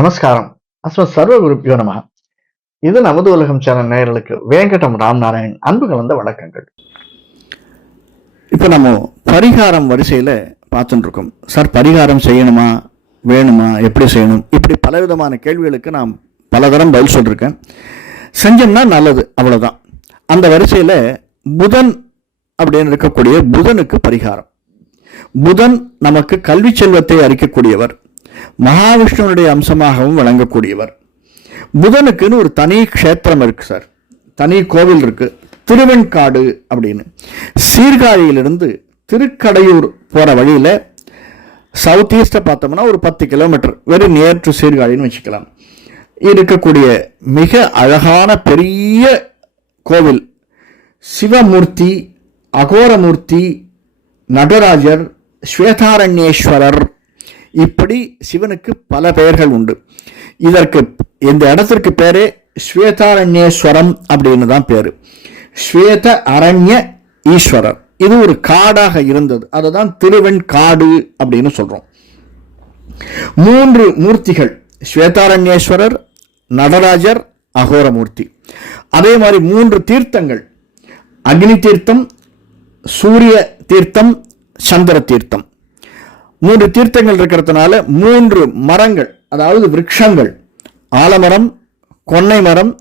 நமஸ்காரம். அஸ்ம சர்வ குருப்பியோ நம. இது நமது உலகம் சேனல் நேயர்களுக்கு வேங்கடம் ராம்நாராயண் அன்பு கலந்த வணக்கங்கள். இப்போ நம்ம பரிகாரம் வரிசையில் பார்த்துட்டு இருக்கோம் சார் பரிகாரம் செய்யணுமா? வேணுமா? எப்படி செய்யணும்? இப்படி பலவிதமான கேள்விகளுக்கு நான் பலதரம் பதில் சொல்லியிருக்கேன் செஞ்சோம்னா நல்லது அவ்வளவுதான். அந்த வரிசையில் புதன் அப்படின்னு இருக்கக்கூடிய புதனுக்கு பரிகாரம். புதன் நமக்கு கல்வி செல்வத்தை அறிக்கக்கூடியவர் மகாவிஷ்ணுனுடைய அம்சமாகவும் வழங்கக்கூடியவர் புதனுக்குன்னு ஒரு தனி க்ஷேத்திரம் இருக்கு சார். தனி கோவில் இருக்கு. திருவெண்காடு அப்படின்னு. சீர்காழியிலிருந்து திருக்கடையூர் போகிற வழியில் சவுத் ஈஸ்ட்டை பார்த்தோம்னா ஒரு பத்து கிலோமீட்டர் வெரி நியர் டு சீர்காழின்னு வச்சுக்கலாம். இருக்கக்கூடிய மிக அழகான பெரிய கோவில் சிவமூர்த்தி அகோரமூர்த்தி நடராஜர் ஸ்வேதாரண்யேஸ்வரர் இப்படி சிவனுக்கு பல பெயர்கள் உண்டு. இதற்கு இந்த இடத்திற்கு பேரே ஸ்வேதாரண்யேஸ்வரம் அப்படின்னு தான் பேரு. ஸ்வேத அரண்ய ஈஸ்வரர். இது ஒரு காடாக இருந்தது. அதை தான் திருவெண் காடு அப்படின்னு சொல்றோம். மூன்று மூர்த்திகள் ஸ்வேதாரண்யேஸ்வரர் நடராஜர் அகோரமூர்த்தி. அதே மாதிரி மூன்று தீர்த்தங்கள் அக்னி தீர்த்தம் சூரிய தீர்த்தம் சந்திர தீர்த்தம். மூன்று தீர்த்தங்கள் இருக்கிறதுனால மூன்று மரங்கள் அதாவது விரக்ஷங்கள் ஆலமரம் கொன்னை மரம்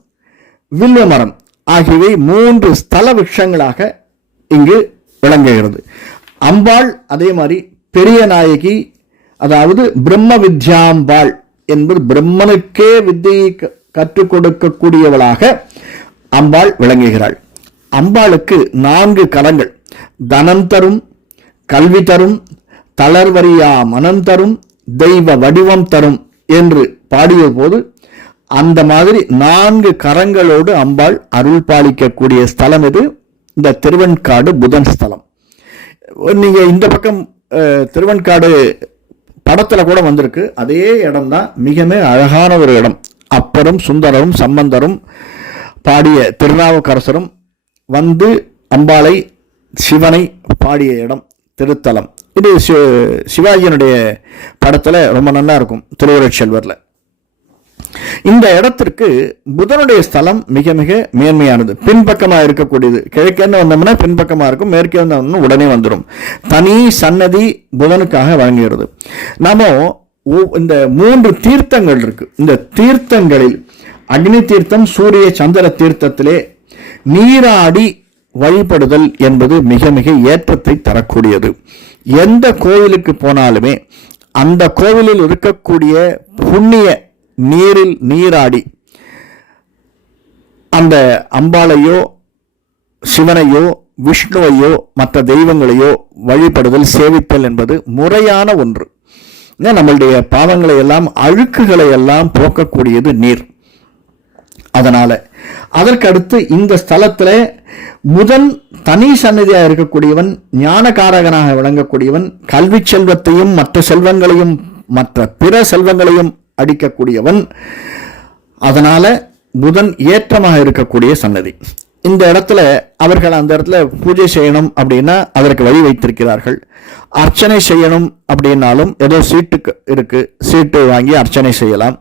வில்வ மரம் ஆகியவை மூன்று ஸ்தல விரக்ஷங்களாக இங்கு விளங்குகிறது. அம்பாள் அதே மாதிரி பெரிய நாயகி அதாவது பிரம்ம வித்யாம்பாள் என்பது பிரம்மனுக்கே வித்தியை க- கற்றுக் கொடுக்கக்கூடியவளாக அம்பாள் விளங்குகிறாள். அம்பாளுக்கு நான்கு கரங்கள் தனம் தரும் கல்வி தரும் தளர்வரியா மனம் தரும் தெய்வ வடிவம் தரும் என்று பாடிய போது அந்த மாதிரி நான்கு கரங்களோடு அம்பாள் அருள் பாலிக்கக்கூடிய ஸ்தலம் இது இந்த திருவெண்காடு புதன் ஸ்தலம். நீங்கள் இந்த பக்கம் திருவெண்காடு படத்தில் கூட வந்திருக்கு. அதே இடம் தான் மிகவும் அழகான ஒரு இடம். அப்பரும் சுந்தரரும் சம்பந்தரும் பாடிய திருநாவுக்கரசரும் வந்து அம்பாளை சிவனை பாடிய இடம். திருத்தலம். இது சி- சிவாஜியினுடைய படத்தில் ரொம்ப நல்லா இருக்கும் திருவருட் இந்த இடத்திற்கு புதனுடைய ஸ்தலம் மிக மிக மேன்மையானது. பின்பக்கமாக இருக்கக்கூடியது. கிழக்கேந்து வந்தோம்னா பின்பக்கமாக இருக்கும் மேற்கே வந்தோம்னா உடனே வந்துடும் தனி சன்னதி புதனுக்காக வழங்குகிறது. நாம இந்த மூன்று தீர்த்தங்கள் இருக்கு. இந்த தீர்த்தங்களில் அக்னி தீர்த்தம் சூரிய சந்திர தீர்த்தத்திலே நீராடி வழிபடுதல் என்பது மிக மிக ஏற்றத்தை தரக்கூடியது. எந்த கோவிலுக்கு போனாலுமே அந்த கோவிலில் இருக்கக்கூடிய புண்ணிய நீரில் நீராடி அந்த அம்பாளையோ சிவனையோ விஷ்ணுவையோ மற்ற தெய்வங்களையோ வழிபடுதல் சேவித்தல் என்பது முறையான ஒன்று. நம்மளுடைய பாவங்களை எல்லாம் அழுக்குகளை எல்லாம் போக்கக்கூடியது நீர். அதனால். அதற்கு அடுத்து இந்த ஸ்தலத்தில் முதன் தனி சன்னதியாக இருக்கக்கூடியவன் ஞானகாரகனாக விளங்கக்கூடியவன் கல்வி செல்வத்தையும் மற்ற செல்வங்களையும் மற்ற பிற செல்வங்களையும் அடிக்கக்கூடியவன். அதனால் புதன் ஏற்றமாக இருக்கக்கூடிய சன்னதி இந்த இடத்துல அவர்கள் அந்த இடத்துல பூஜை செய்யணும் அப்படின்னா அதற்கு வழி வைத்திருக்கிறார்கள். அர்ச்சனை செய்யணும் அப்படின்னாலும் ஏதோ சீட்டுக்கு இருக்கு சீட்டு வாங்கி அர்ச்சனை செய்யலாம்.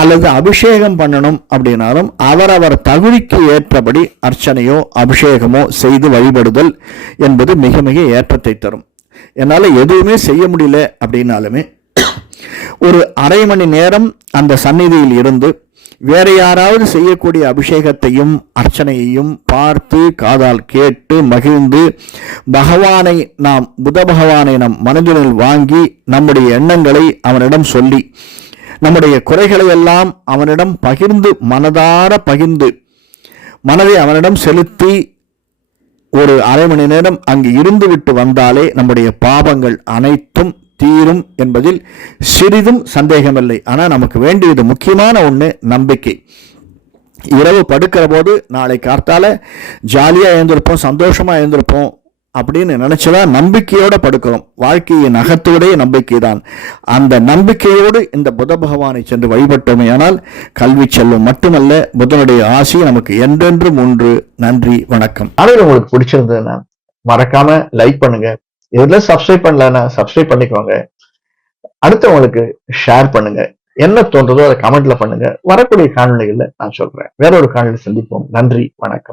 அல்லது அபிஷேகம் பண்ணணும் அப்படின்னாலும் அவரவர் தகுதிக்கு ஏற்றபடி அர்ச்சனையோ அபிஷேகமோ செய்து வழிபடுதல் என்பது மிக மிக ஏற்றத்தை தரும். என்னால் எதுவுமே செய்ய முடியல அப்படின்னாலுமே ஒரு அரை மணி நேரம் அந்த சந்நிதியில் இருந்து வேற யாராவது செய்யக்கூடிய அபிஷேகத்தையும் அர்ச்சனையையும் பார்த்து காதால் கேட்டு மகிழ்ந்து பகவானை நாம் புத பகவானை நம் மனதினில் வாங்கி நம்முடைய எண்ணங்களை அவனிடம் சொல்லி நம்முடைய குறைகளை எல்லாம் அவனிடம் பகிர்ந்து மனதார பகிர்ந்து மனதை அவனிடம் செலுத்தி ஒரு அரை மணி நேரம் அங்கு இருந்துவிட்டு வந்தாலே நம்முடைய பாவங்கள் அனைத்தும் தீரும் என்பதில் சிறிதும் சந்தேகமில்லை. ஆனால் நமக்கு வேண்டியது முக்கியமான ஒன்று நம்பிக்கை. இரவு படுக்கிற போது நாளை கார்த்தால ஜாலியாக எழுந்திருப்போம் சந்தோஷமாக எழுந்திருப்போம் அப்படின்னு நினைச்சுதான் நம்பிக்கையோடு படுக்கிறோம். வாழ்க்கையின் அகத்துடைய நம்பிக்கை தான். அந்த நம்பிக்கையோடு இந்த புத பகவானை சென்று வழிபட்டோமே ஆனால் கல்வி செல்வம் மட்டுமல்ல புதனுடைய ஆசை நமக்கு என்றென்றும் ஒன்று. நன்றி வணக்கம். அதில் உங்களுக்கு பிடிச்சிருந்ததுன்னா மறக்காம லைக் பண்ணுங்க. இதுல சப்ஸ்கிரைப் பண்ணலன்னா சப்ஸ்கிரைப் பண்ணிக்கோங்க. அடுத்தவங்களுக்கு ஷேர் பண்ணுங்க. என்ன தோன்றதோ அதை கமெண்ட்ல பண்ணுங்க. வரக்கூடிய காணொளிகள்ல நான் சொல்றேன். வேற ஒரு காணொலி சந்திப்போம். நன்றி. வணக்கம்.